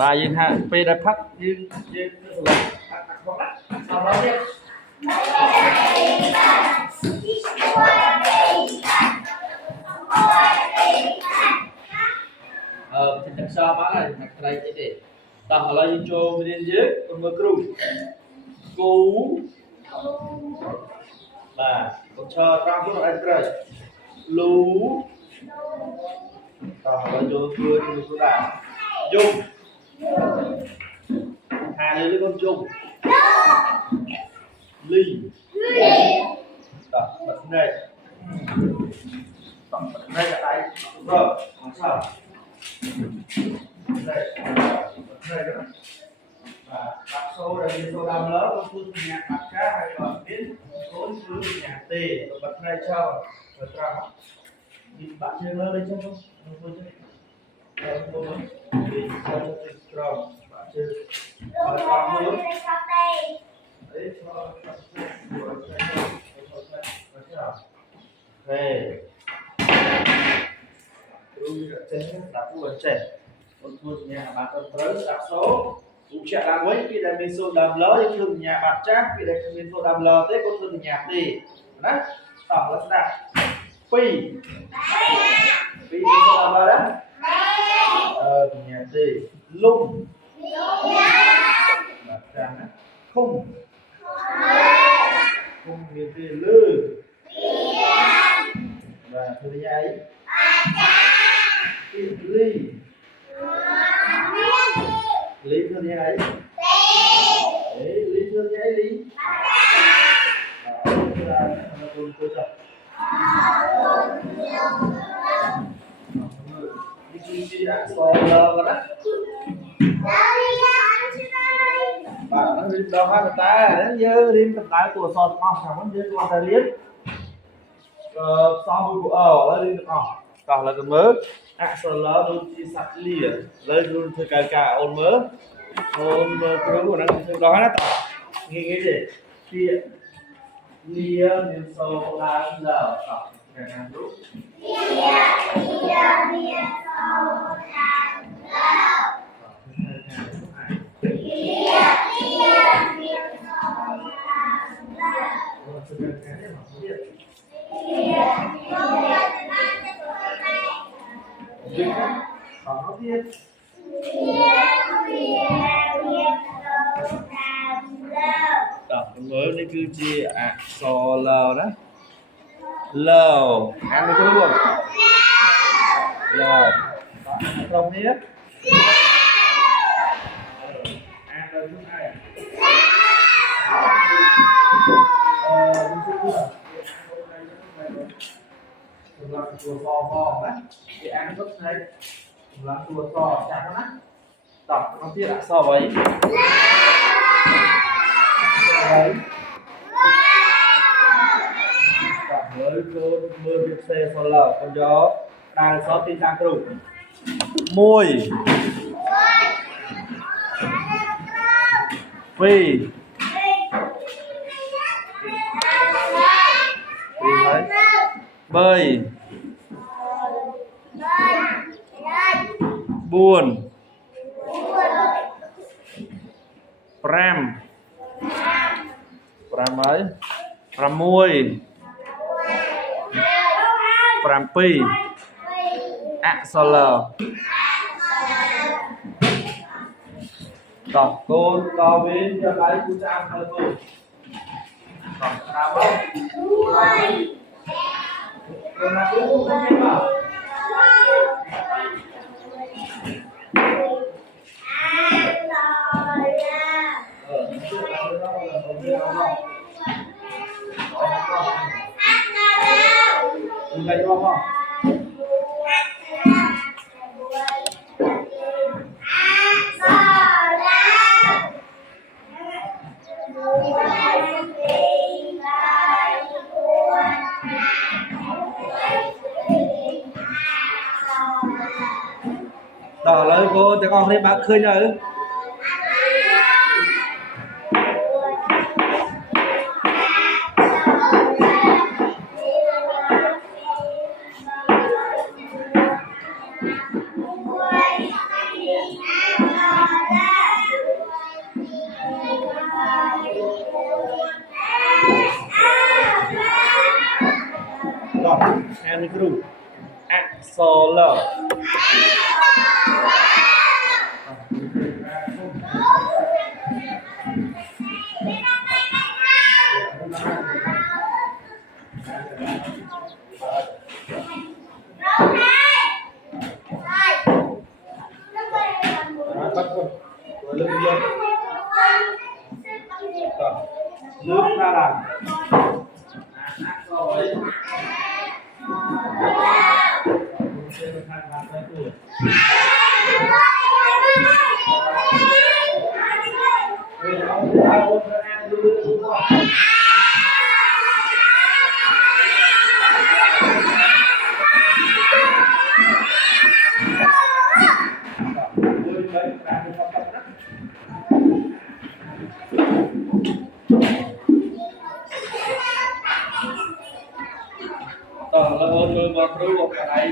bà dương ha p đã phát dương sau đó tiếp thì chắc sao má này mặt này thế để tao là dương cho bên dưới còn mơ kêu cú bà còn cho ra cái này rồi lú tao là cho vừa cho số đảo dung hai đứa con dung ly đó bật này bật này là đây rồi làm sao đây bật này nữa và đặt số đây số đam lớn con phương nhà mặt cá hay còn biến số phương nhà t bật này cho bật ra nhìn bạn chơi lớn lên chứ không thì sao cho tình strong bạn chơi ở trong luôn đấy cho về đặt buồn trẻ con thôn nhà bạn con tới đặt số cũng chạy làm với khi đại mình số đầm lỡ những thường nhà bạn chắc khi đại mình số đầm lỡ tới con thường nhà thì đó tổng là đặt phi phi số đầm lỡ đó nhà thì lung đặt ra không không như thế lư và thứ nhảy ly lý thứ nhảy đấy lý thứ nhảy lý bạn nó đi đâu hai người ta đến giờ đi tập tái của sọt mỏng thằng vẫn đi qua tài liếc sau buổi ở là đi được còn là cái mớ sọt lỡ đôi chi sạch lìa lấy luôn thôi cả ôn mớ cái của nó đó nó tỏ nghe gì thì lìa nên sâu là lỡ tỏ cái nào lúc nó biết đọc mới đây cứ chi so lờ đó lờ ăn được không luôn lờ không biết ăn được thứ này làm chùa sò đấy thì ăn rất hay làm chùa sò chả nó đọc nó biết là so với với mưa việc xe so lờ con gió đang có tin sang trụ môi phi bơi buồn pram ấy pram môi pram pi solo đọc cô có bên cho lấy cô trang thôi cô đọc sao không cô nào cũng không biết mà đỏ lời cô thì con thấy bác khơi nhờ and group អក្សរ L បាត់គាត់លើកយកលើកណាឡើងអក្សរអីទៅខាងខាងទៅគឺពេលអត់ទៅអានលើមើលមកគ្រូអត់កន្លែង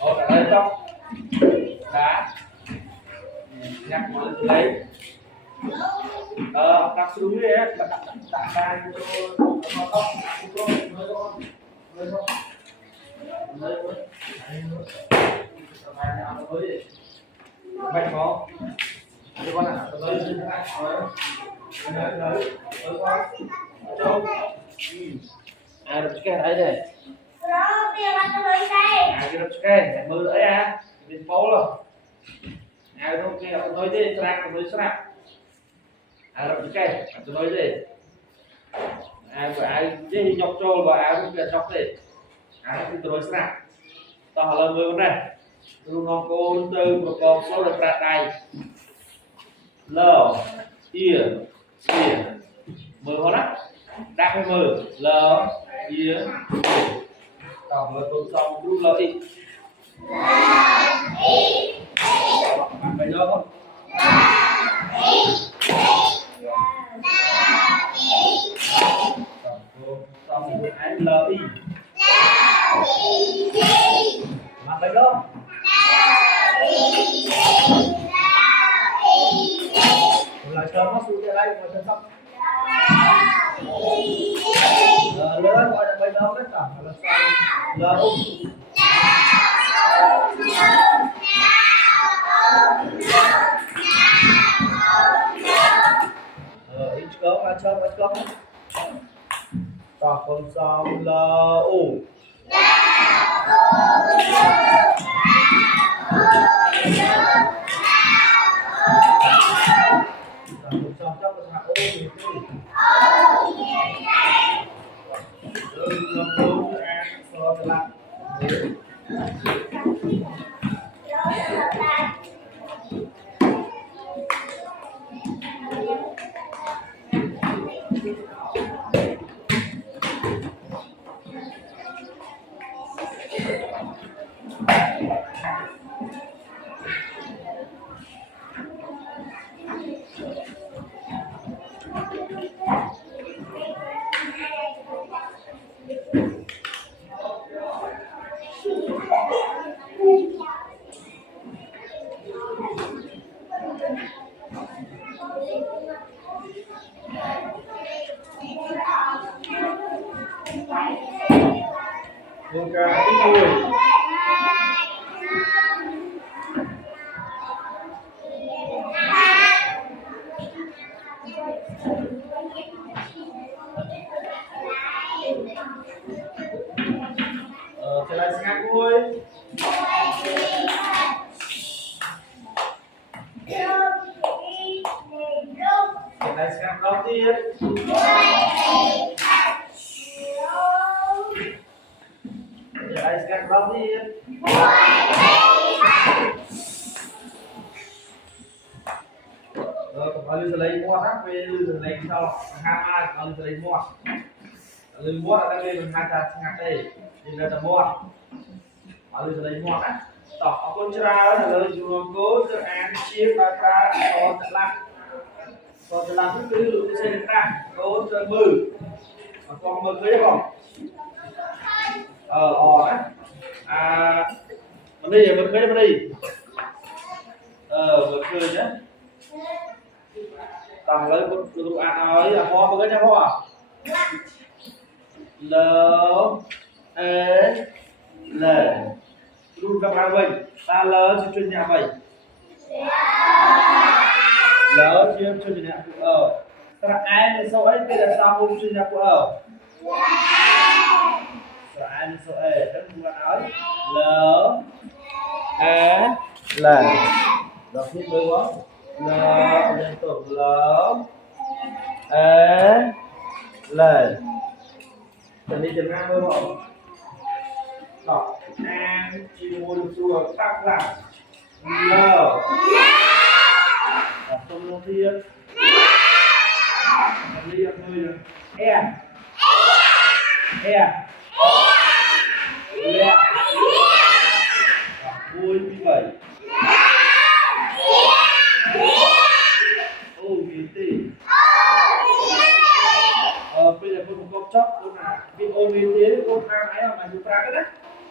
អូកន្លែងចុះតាញ៉ាំមើលលេខដាក់ស្រួយហ៎ដាក់តាចូលមកអត់គ្រូមើលមើលមើលសម្រាប់អត់អើយមិនមកđi con nào tới đây con châu được cái đấy đây cái được cái mưa đấy bên phố rồi đâu kia nói đi ra nói snap được cái nói đi phải chứ nhọc trôi và cũng kia chọc đi cái nói snap tao là mưa con này tôi ngon cô từ một con số được ra đây L ear ear mưa con á đáp với mưa L ear còn mưa tôi xong lúc L đi bạn phải nhớ không xong thì hãy L I bạn phải nhớ lại cho nó xuống đây mà chân xong lớn gọi là bây giờ tất cả là sao lớn ít cấu là chơi ít cấu tập phần xong là u trong trong cái hạt ô thì trở lại sang vui trở lại sang đầu tiên trở lại sang đầu tiên còn lưu lấy mua khác về lưu lấy sau hai ai còn lưu lấy mua lưu mua là đây mình hai ta ngắt đây nhìn là tầm mua lưu lấy mua á tỏ con tra là lời chuồng cố cho ăn chia ba ta còn làm thứ tư lưu cái xe ta cố cho mừ còn mừ cưới không á mình đi mình cưới mình đi mình cưới nhé Tòng lấy con ăn nói là ho với nha ho. L E L. Luôn gặp ai vậy? Ta L chưa chuyên nhà vậy. L chưa chuyên nhà của ở. Ta là ai nên sau ấy bây giờ sao không chuyên nhà của ở? Rồi ai nên sau ấy rất là nói. L E L. Rồi tiếp với không? L liên tục L E L. Chuẩn bị chừng 50 không? Đọc an chỉ môi chùa khác là L. Đọc xong đầu tiên liên hơi E E Le. Vui như vậy. Ô gì tì. Bây giờ con một câu chóc con là cái ô gì tì con tham ấy mà chụp ra cái đấy.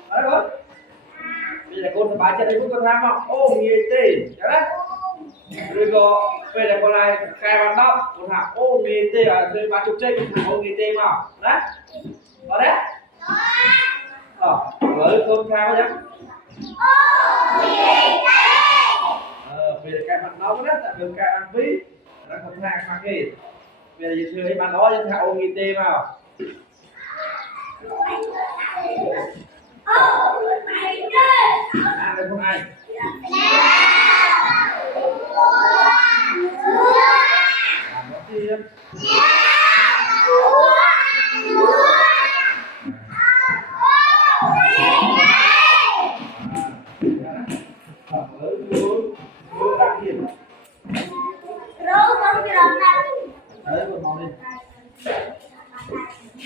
Đấy không? Bây giờ con phải chân đây con tham không? Ô gì tì. Chả đấy. Rồi có bây giờ con này khai vào đó con thả ô gì tì ở chơi ba chục chơi con thả ô gì tì mà. Đấy. Có đấy. Với con tham nhá. Bây giờ cái bạn đó rất là được cái ăn phí nó không thang mà kì bây giờ chơi bạn đó cho thằng ông nghi tê vào ăn được không ai làm nó tiếp đấy còn màu đi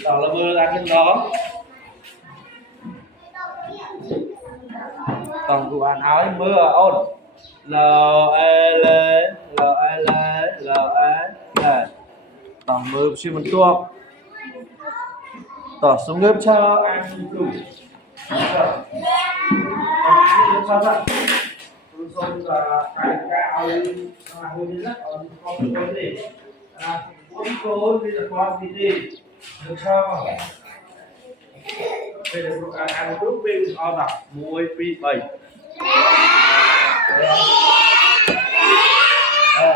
đỏ là mưa ra trên đó còn của bạn áo mưa ôn L E L L E L L E L tổng mưa xuyên một tuồng tỏ xuống ngớp cho ăn đủ sao vậy rồi là cái cao là hồi đến rất ở con có gì con số bây giờ con gì được sao bây giờ ăn lúc bên o đọc môi phi 7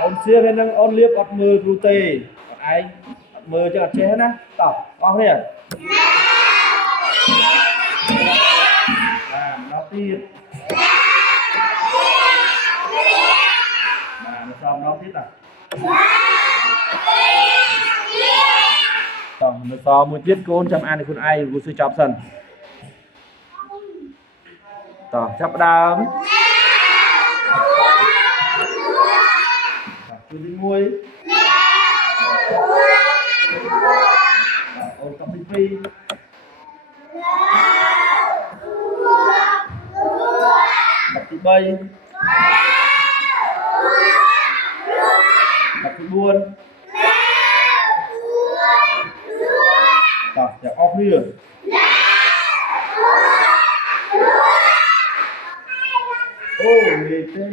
ông xưa bên đang on liếp ọt mưa glute ai mưa cho chế hết á tỏ con thế nó tiếp nó xong nó tiếp à tổng nó so một tiết cô trăm ăn thì con ai của sư chọc sần tổng chấp đám chú đi nguôi ôn cặp phi cặp thị bay cặp thị buôn cặp thị ốc liền ô nghề tê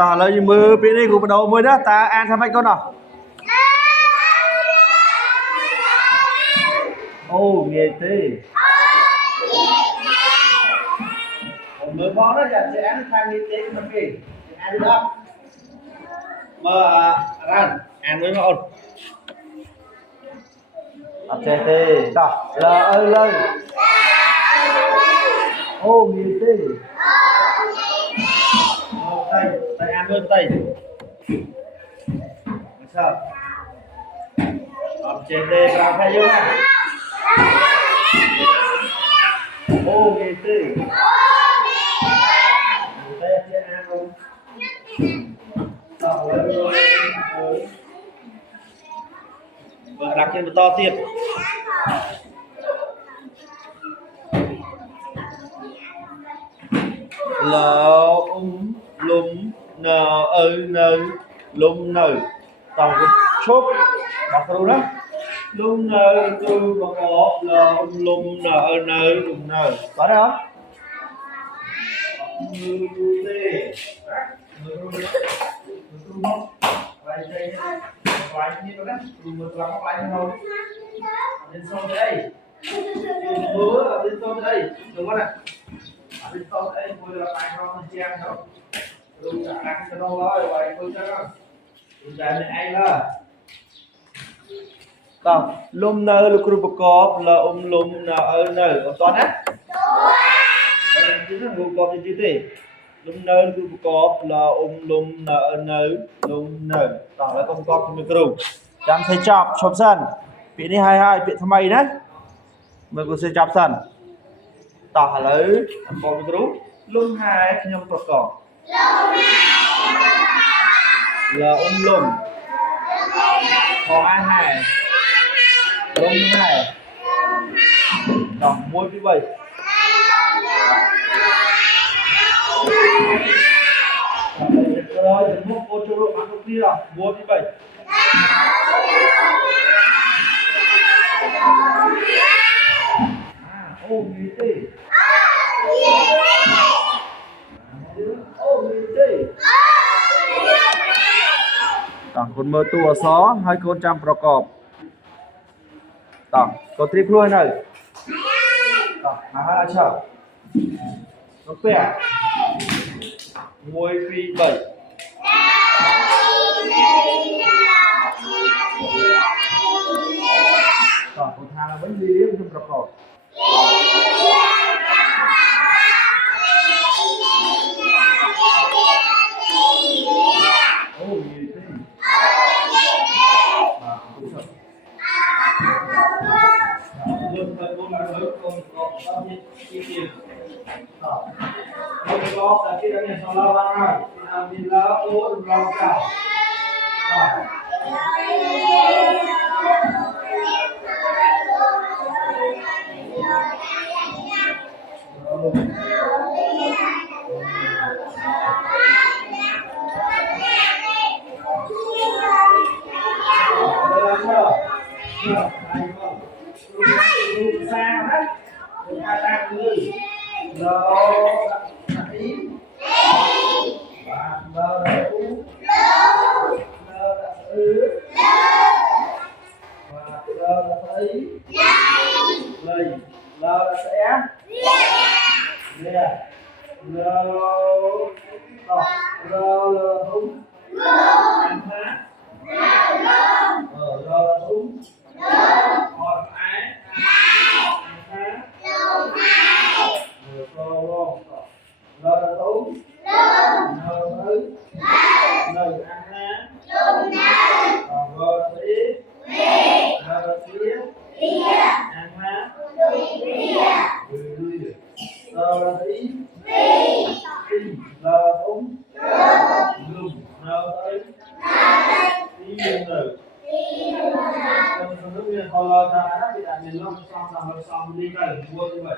ta lấy mưa bên đây của đầu mới đó ta ăn thăm anh con nào ô nghe thế mới khó đó là sẽ ăn thang như thế mà kì ăn được không mà ran ăn với ngon ok thế ta là ơi lên ô nghe thế tay tay ăn luôn tay sao ok thế vào thay vô ha ô nghe thế tay sẽ ăn luôn đặt trên to tiếp lùm nờ nờ lùm nờ tàu chốt đọc rồi đó lùm nờ từ bằng có lùm nờ lùm nờ có đấy không vài như đó dùng một làm móc lại thôi lên sau đây bữa lên sau đây đúng không ạ lên sau đây vừa là bài con trang đâu luôn cả ăn cho nó rồi vậy tôi cho nó tôi dạy này anh là còn lùm nơ là group cọp là lùm nơ nơ toán á chứ nó group cọp như thế lùm nơ group cọp là lùm nơ lùm nơ tỏ là con cọp trong micro chăm thấy chọc sân bị đi hai bị tham đấy mình có sẽ chọc sân tỏ lấy con micro lùm hai nhân vật cọp là lùm có ai hai lùm hai đồng môi như vậy rồi đừng múc ô cho độ ăn kia mua như vậy ô như thế tặng con mơ tua xó hai con trăm pro cọp tặng con trip luôn này tặng hai chờ nó khỏe môi phi 7 còn con thang là vẫn đi liếm trongประกอบô gì thế cũng thật luôn phải luôn mới con có chi tiền không có là khi đang sau lao ra rồi mình là ô lòng cả đi về mua như vậy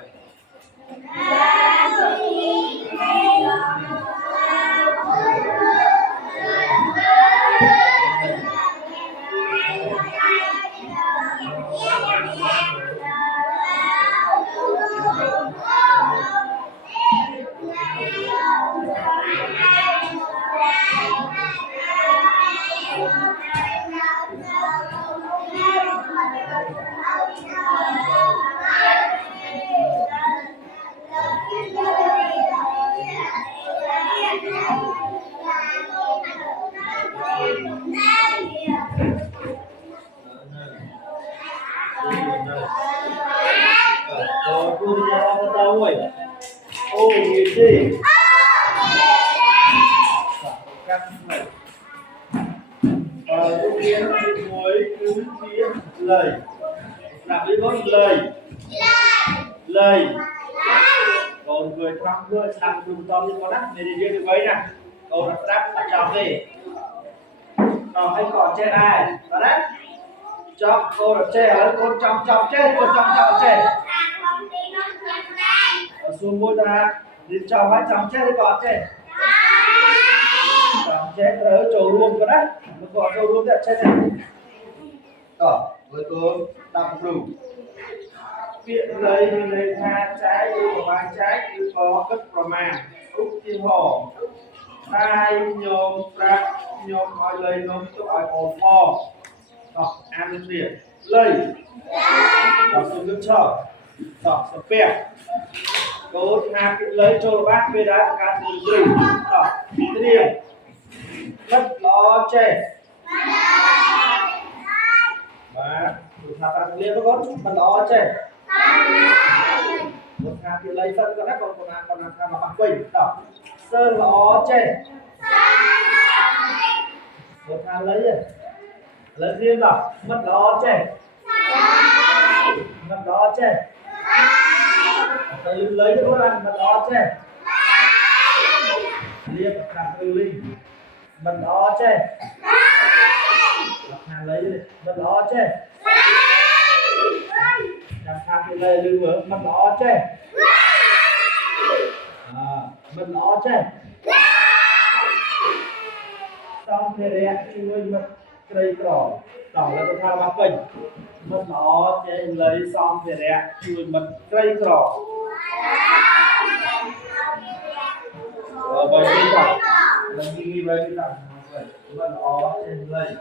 mùi ô gì gì cắt này ô kiến muối cứ phía lời làm đi con lời rồi người trong người làm dùng to như con đất này thì được mấy nè câu đặt đáp ở trong đi rồi anh còn trên này đó đấy cho cô đặt trên ở con trong trên con trong trên xuống môi ra đi trong hai trong trên đi còn trên trong trên ở chỗ luôn con đấy nó còn chỗ luôn đẹp trên này rồi với cô đọc đủ việc lấy tha trái của ba trái cứ có cất vào màng úp kim hồ hai nhôm ra nhôm coi lấy nôm cho ai ổn phò đọc ăn việc lấy đọc xuống nước chờ đọc sập bẹt cố tha cái lấy cho bác về đá cá từ từ đọc cái điểm rất lo chè và thà tặng liên nó có mình lo chè một hạt thì lấy phân con hạt còn hạt mà bằng quỳnh đỏ sơn ló chè một hạt lấy riêng đỏ mất ló chè mất ló chè lấy cho con ăn mất ló chè liệp hạt từ linh mất ló chè hạt lấy mất ló chè làm sao thì đây lưu ở mất ló chứ mất ló chứ xong thì đẹp chui mất cây cỏ đỏ là con thao ba kênh mất ló chứ lấy xong thì đẹp chui mất cây cỏ bởi vì vậy lần ghi với cái rằng mất ló trên lấy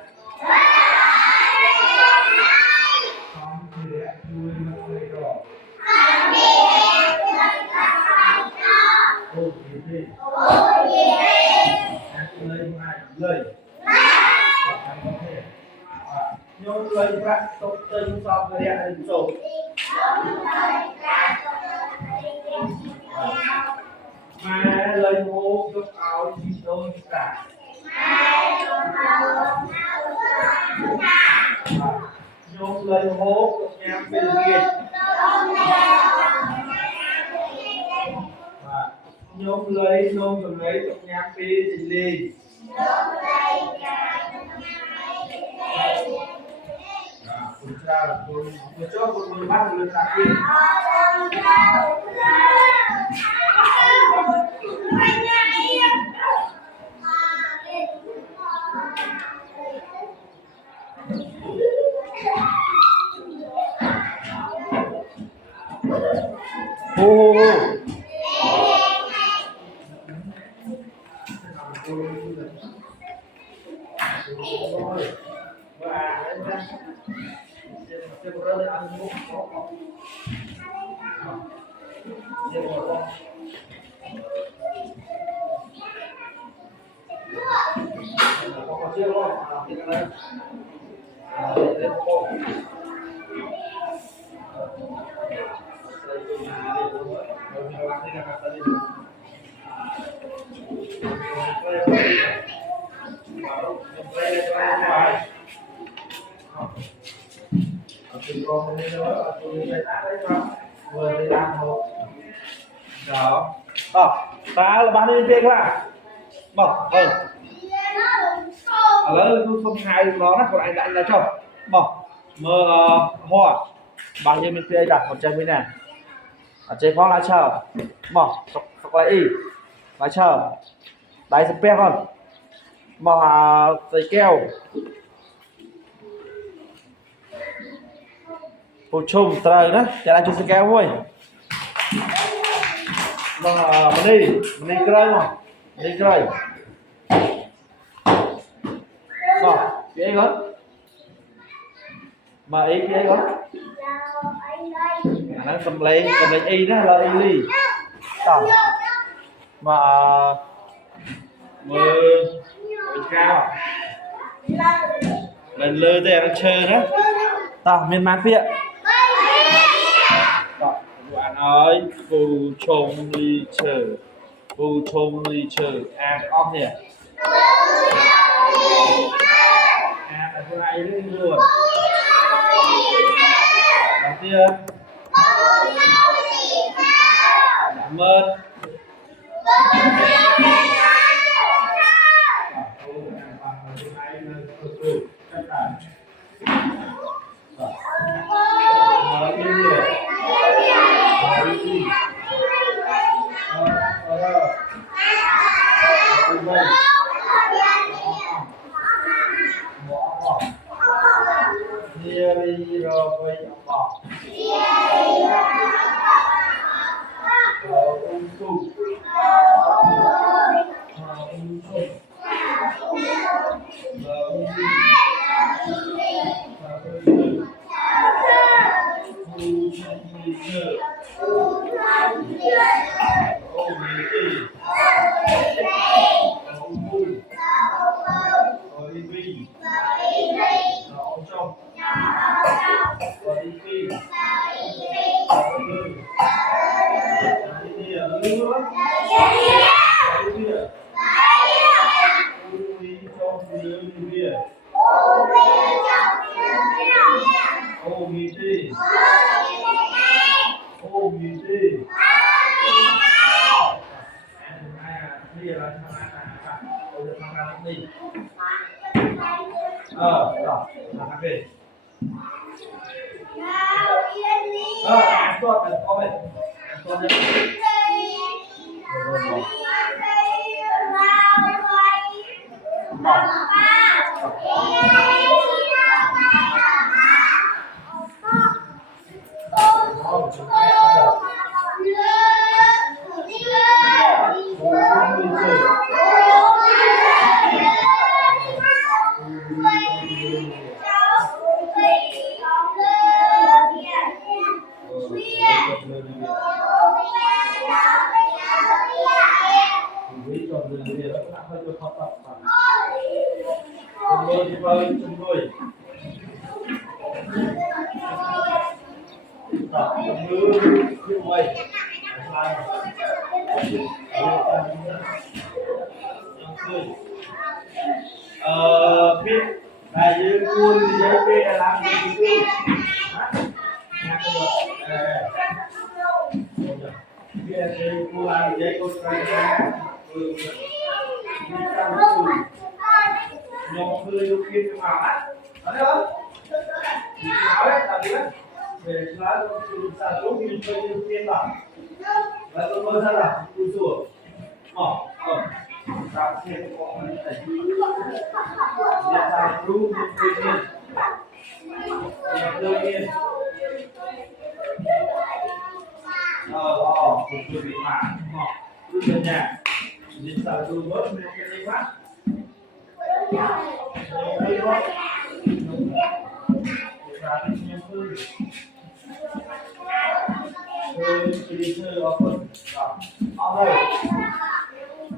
nhôm lời bạc tốt tinh so với đẹp hình số mà lời hô được áo chỉ đôi cả nhôm lời hô được em bên kia nhôm lấy được em bên điคุณเจ้าคุณเจ้าคุณบ้านคุณตาพี่โอ้โหđó ta là bán đi tiền là bỏ lấy không hai nó còn anh là cho bỏ mơ hoa bao nhiêu mình kia đặt một trăm bên này ở trên phong lá chờ bỏ hoặc là y lá chờ đáy sập pe con bỏ dây keo phụ chùm trời đó chả lại cho dây keo thôi mà mình đi chơi mà đi chơi bỏ cái đó mà ý cái đó nó cầm lấy y đó là y đi tao mà mưa cao lần lơ thế nó chơi đó tao miền man phía đó bạn ơi phù trùng ly trừ phù trùng ly trừ ong nè là thứ hai lên luôn đầu tiên cảm ơn biết là dưới cuốn giấy kia là làm gì chứ kia giấy cuốn làm giấy cuốn cái nhóm người điều khiển cái màu á ở đây không áo đấy là gì đấy về lá sản xuất mình chơi điều khiển vào và tôi mơ ra là tôi sửa tạo thêm có những cái gì tạo luôn tự nhiên tôi bị phản tôi về nhà nên tạo tôi bớt mình cái gì phát ở đây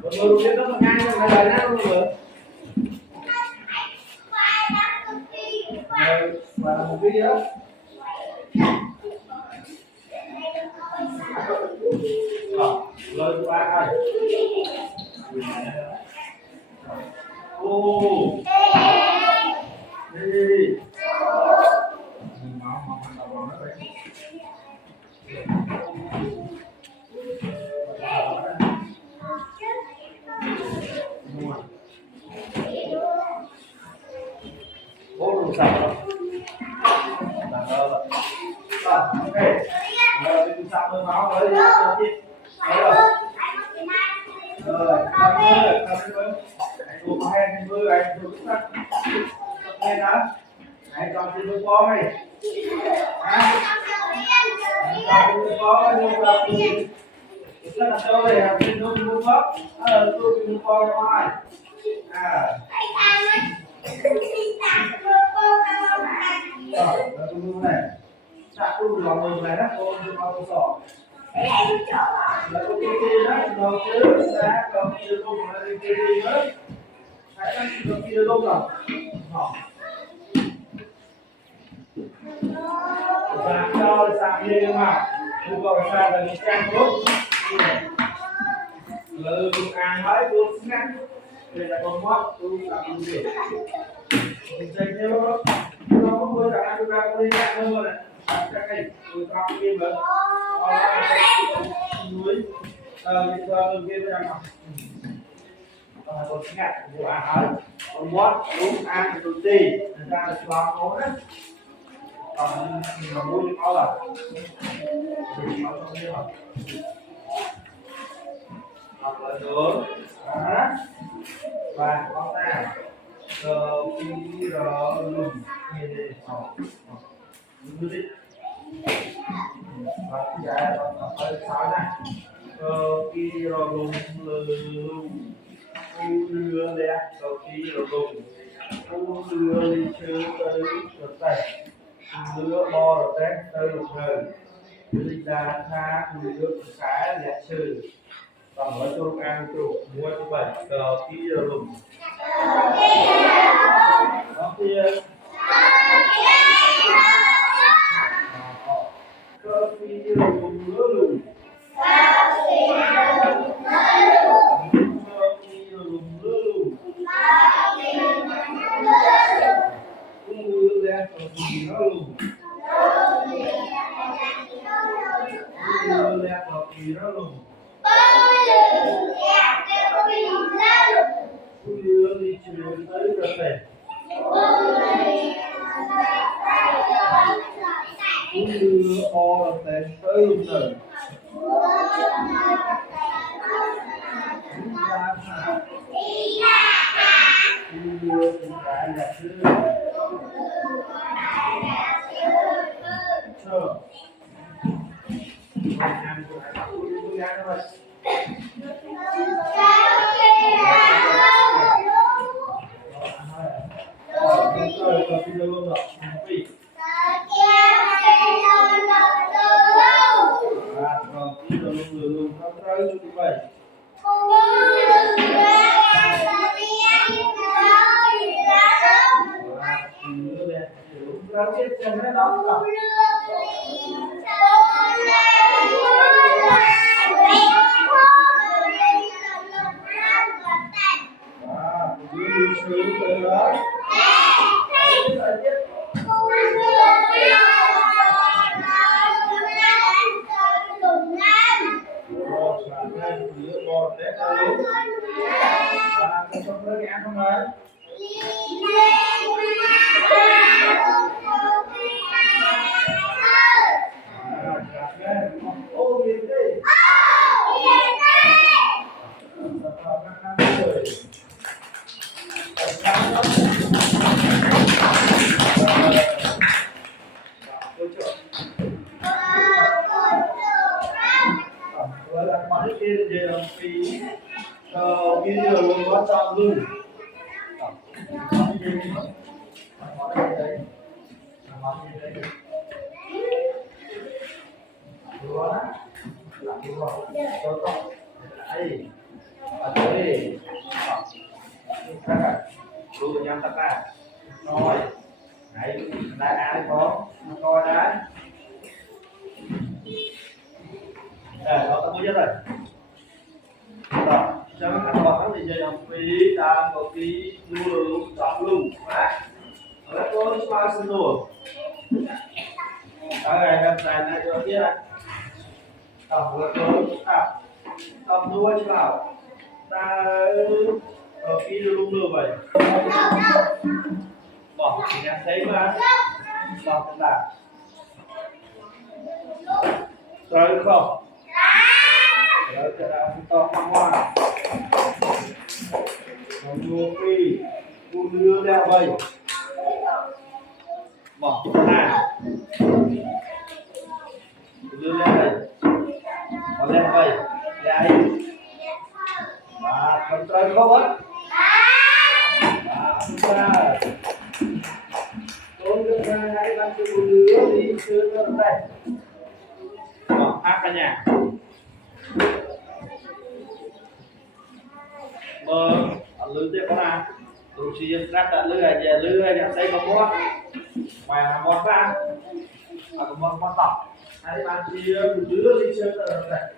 mọi người biết nó là ngay trong đời đó mọi người và một cái đó lời qua đây ô đi vô đủ sạch rồi ok rồi đi sạch rồi máu rồi đi rồi cảm ơn tôi có hai cái mưa anh tôi cũng rất nghe đó hãy cho tôi nước bó này nước bó nước bó rất là sâu này học sinh tôi nước bó tôi nước bó cho ai rồi tôi nước này chắc tôi lòng mừng này đó tôi nước sọ là tôi kia đó đầu chứ ra còn kia tôi là kia nữa hãy đăng ký kia luôn rồi sạc cho sạc gì mà Cú gọi ra là một trang tốt. Lơ ăn hỏi tôi ngắn. Đây là con mót tôi làm gì? Mình chơi theo nó. Nó không có rằng tôi ra tôi đi ăn luôn rồi. Chắc này tôi cho cái mà. Núi. Bây giờ tôi kia đang học. Con ngắn của ăn hỏi. Con mót đúng ăn tôi đi. Người ta là làm nó đấy. Còn mình mà mua cho nó là thì nó không biết rồi. Hoặc là nữa đó và có ta khi rồi luôn như thế như thế và cái giá nó phải sáu này khi rồi luôn luôn đưa lên khi rồi luôn đưa đi chơi tới rồi tay đưa bo rồi té tới một thời đi ra tha đưa khá là chơi còn ở chỗ ăn chỗ mua cho bạn khi lùm nó kia cơ khi lùm lúa lùm cơ khi lùm lúa lùm cũng lúa ra cơ khi nó lùm lúa ra cơ khi nó lùm lúa đi chơi tới rồi về lúa o là tên tới luôn rồi lúa thì phải là chưa ăn của ai cũng ăn thôi rồi đấy đại ai có coi đấy đó tao biết rồi rồi trong ăn bò thì giờ làm phí đang có phí luôn chọn luôn đấy ở cô cho xin luôn ở đây gặp này này cho biết này tổng là cô tổng nuôi cho nào ta ở phí luôn luôn vậy bỏ thì em thấy mà bỏ là rồi không rồi cho là to hoa còn mua phi mua đưa ra vậy bỏ này đưa ra đây bỏ lên vậy đây và còn trời không á và tôi đưa ra hãy làm cho một đứa đi chơi ở đây bỏ hát cả nhà mơ ở lưới tiếp có nào tôi chỉ dân ra tận lưới nhà xây có mót ngoài là mót ra có mót tóc hai bạn chia một đứa đi chơi ở này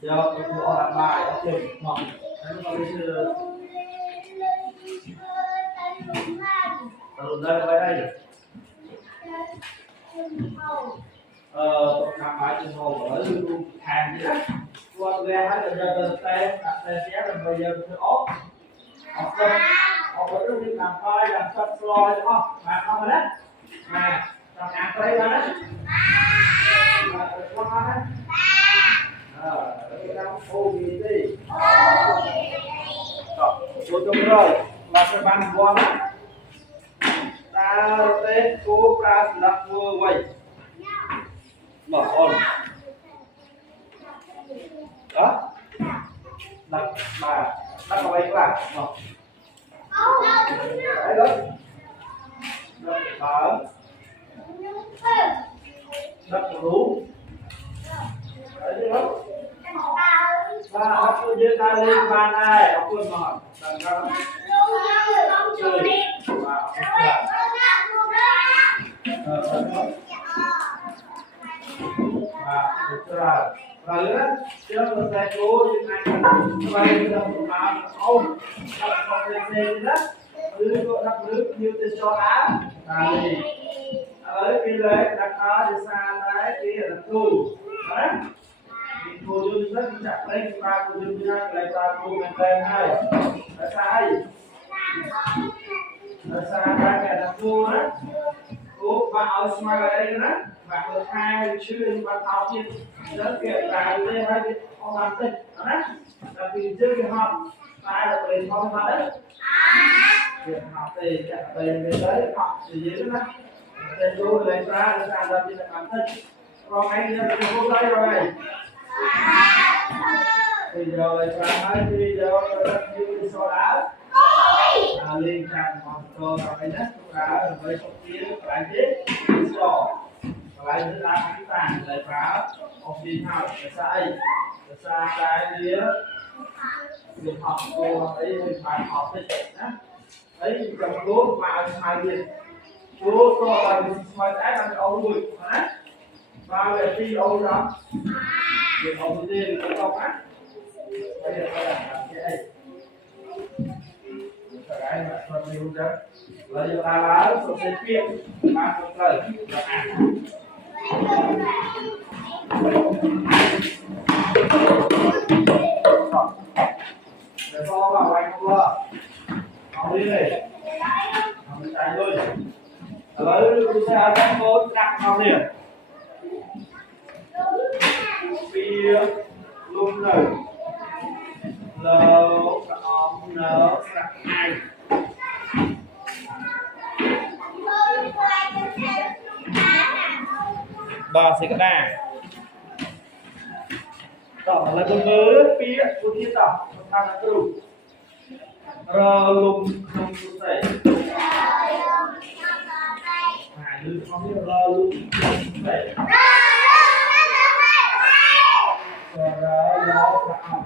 giờ mình có làm bài ở trường học anh có đi chơi ở đây ở đây làm bài trường học ở luôn hàng gì đó qua ra hết là giờ tên đặt tên ché là bây giờ mình ốp học sinh học ở trong đi làm file làm subfloor đúng không mà không rồi đó mà trong nhà có đây đó con đó ô gì đi rồi chung rồi là cái bàn quan ta tên cô ra đặt vừa quay mở on đó đặt bà đặt vào đây các bạn đấy đó đặt mở đặt đúng đấy đó ba học cô dưới ta lên bàn này học cô mở đặt ra chơi và và nữa trước một tay cố như này quay được một bàn ôm đặt vào lên trên đó cứ có đặt nước như thế cho đá là gì ở cái lệ đặt ở thì xa đấy kia là thu đấy mình thu dương rất chặt lên ba thu dương ra lại ta thu mình lên hai là sai là xa ra cái là thu đó thu bạn ở smart ở đây đó bạn được hai chữ bạn học gì rất kiểu là đây hai cái ông làm tên đó là vì chưa cái học sai là về không phải đấy việc học thì về đấy học thì dễ lắm tên chú lấy ra làm gì là bản thân còn anh giờ thì không thấy rồi này thì giờ lấy ra hai thì giờ rất nhiều số đá liên trang hoàn cơ và cái nhất chúng ta với số kia lại chết số lại chúng ta chúng ta lấy ra học đi học để sai cái kia việc học cô ấy mình phải học đấy đấy cầm cố vào hai việc cố có là mình phải trái làm ấu bụi hả và về khi ấu đó việc ấu tiên nó không á bây giờ ta làm cái cái mà cho mình đó bây giờ ta lá số sẽ biết ba con lời và ăn để cho vào anh không lo không đi này không chạy luôn lấy chúng ta các cô đặt vào liền phía luôn rồi lô ống nở sạc hai bà sẽ có đà tổng là con với phía của thiên tổng chúng ta là đủ rơ lùng không có thể lưng không biết rơ lùng không thể rơ lô sạc ong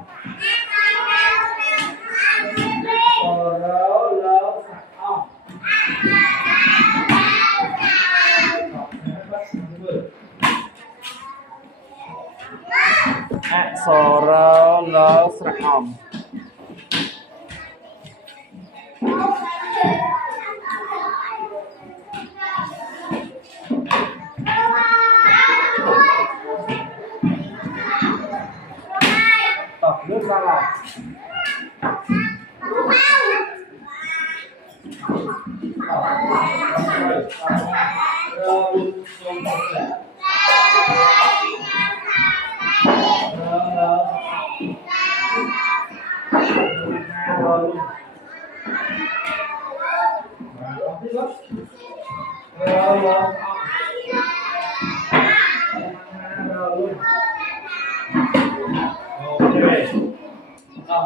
soro lo srak om tập nước ra là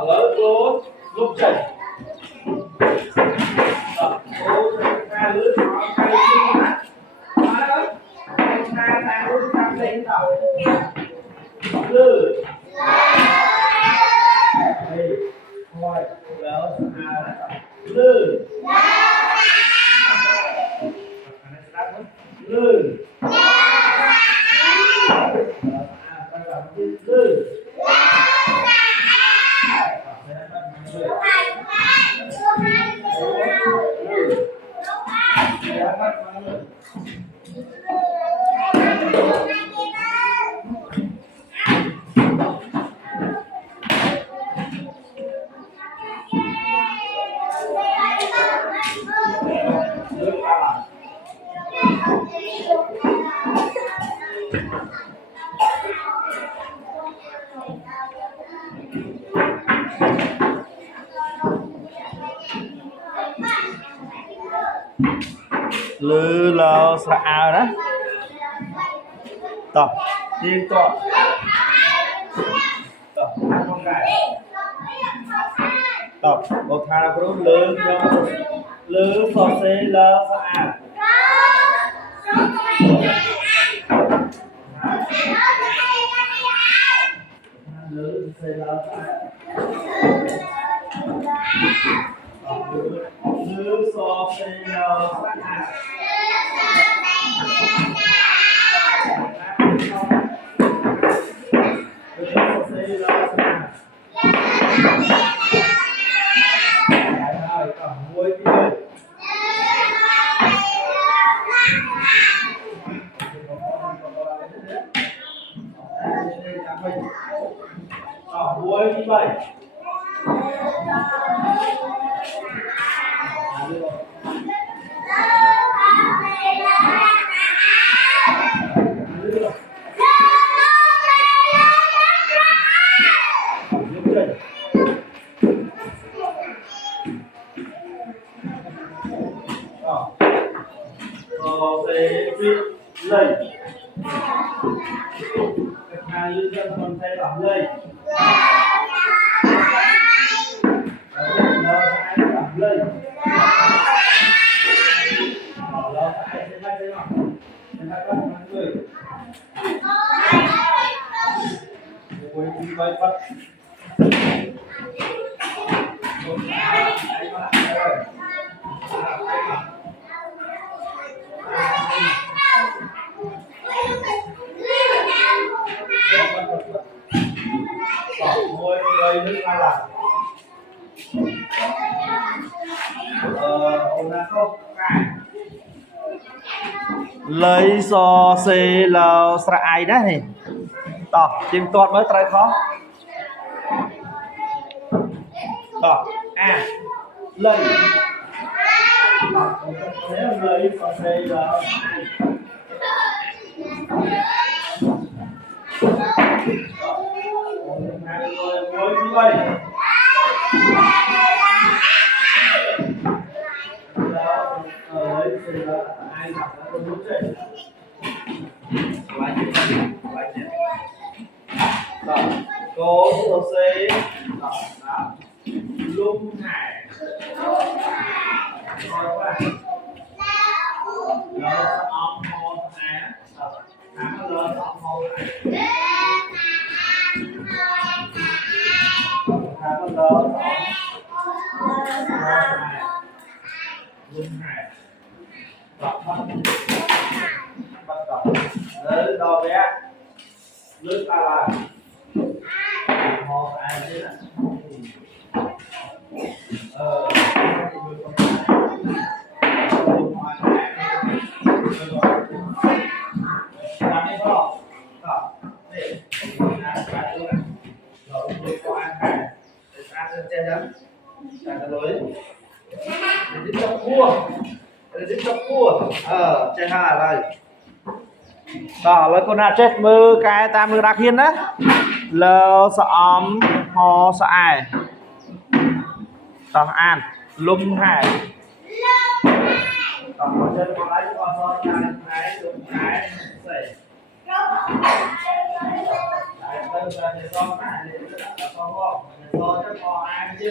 ở cô lúc chảy cô ra lưới họ khai sinh á đó ta ta lúc ta lên tàu lư đây thôi đó lư lư lư lư lo sa ao đó tập tiên to tập không cài tập một thằng có lư lư so xe lo sa ao lư xe lo sa ao lư so xe lo sa ao Vui như vậy lây hai lư dân còn thay bằng lây lây lấy so xe là sra ai đó thì tỏ chim toàn mới trai khó tỏ lấy lấy so xe là ai gặp nó không đúng rồi cố số C lung hải rồi qua nó ong hồ này nó lớn ong hồ này nó lớn lung hải lấy đo bé lướt ta là họ ai thế này làm đi không để cái rồi rồi có ăn này ăn trên đấm ăn lối để dính trong cua để dính trong cua trên hai này đó lấy con nào chết mưa cái tam mưa đặc hiên đó lơ sọm ho sa ai tao ăn lung hải còn trên con lấy con so cái lung cái sẩy từ giờ để so cái này để so ho so cho con ăn chứ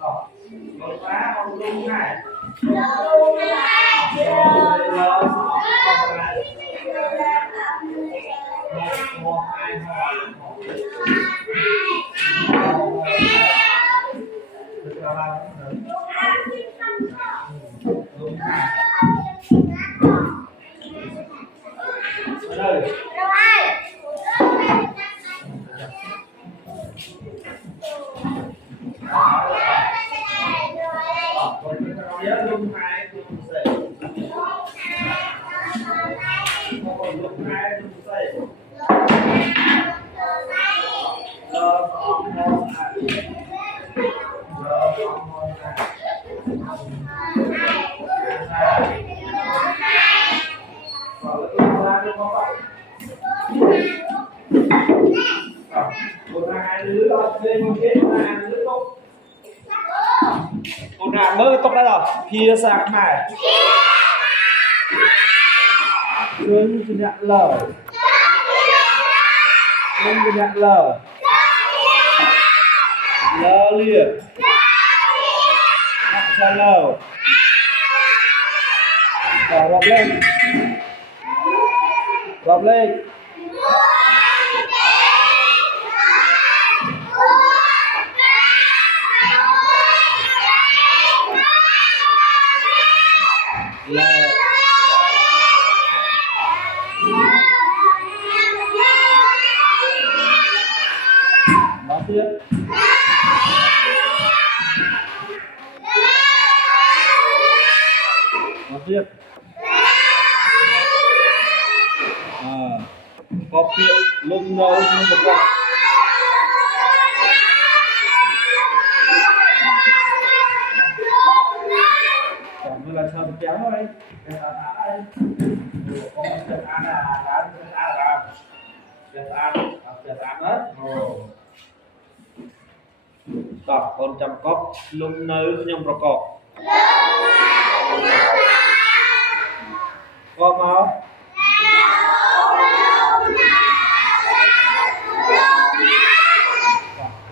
đó một phá con lung hải một hai hỏi được là bao nhiêu đây hai dùng xây lơ con mô à lơ con mô một hai đứa lên một cái hai đứa tốt một ngàn mới tốt đó rồi kia sang này Trương cho nhận lờ Trương cho nhận lờ lơ liền nhận cho lờ rồi gọt lên lờ nói tiếp nói tiếp có chuyện lưng nấu như một con còn như là sao được kéo thôi con chân ăn là chân ăn là chân ăn đó tập con chăm cóp lưng nấu nhom pro cọp có máu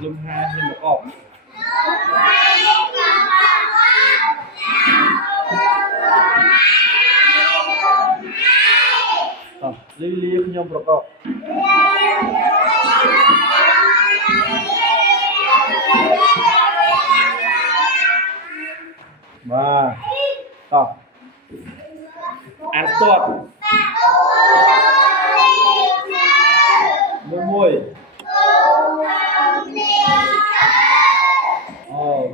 lưng hai nhom pro cọp li li nhom pro cọp và tập ăn tốt môi môi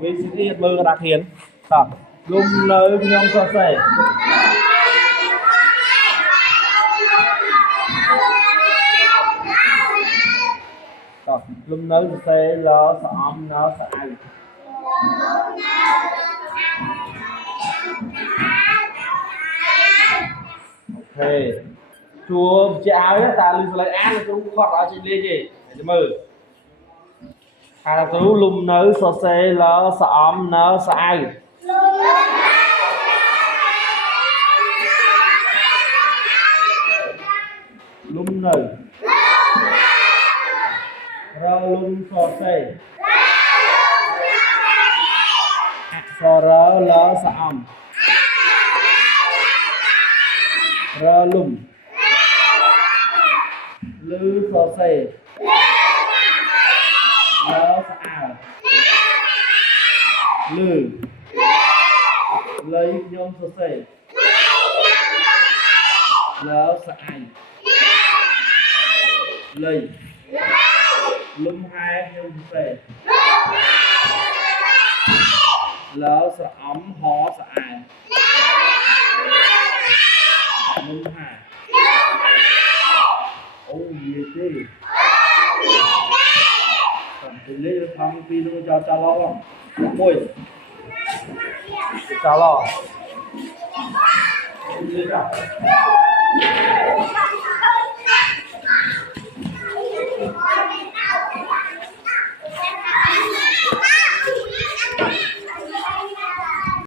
vì sự yên mơ đặc hiến tập lung lời nhom cho sẻ tập lung lời cho sẻ lo xóm nó sai ok chúa cháo á ta lưu lại ăn chúng khó ở trên đây gì để mơ hai thứ lùm nấu so xe lo xóm nó sai lùm nấu rau lùm so xe so rau lo xóm rau lùm lư so xe lơ sao lư lấy nhôm sơ sê lơ sai lấy lưng hai nhôm sơ sê lơ sợ ấm hó sai lưng hai ô gì chứ thì lấy thằng phi luôn cho lo không môi cho lo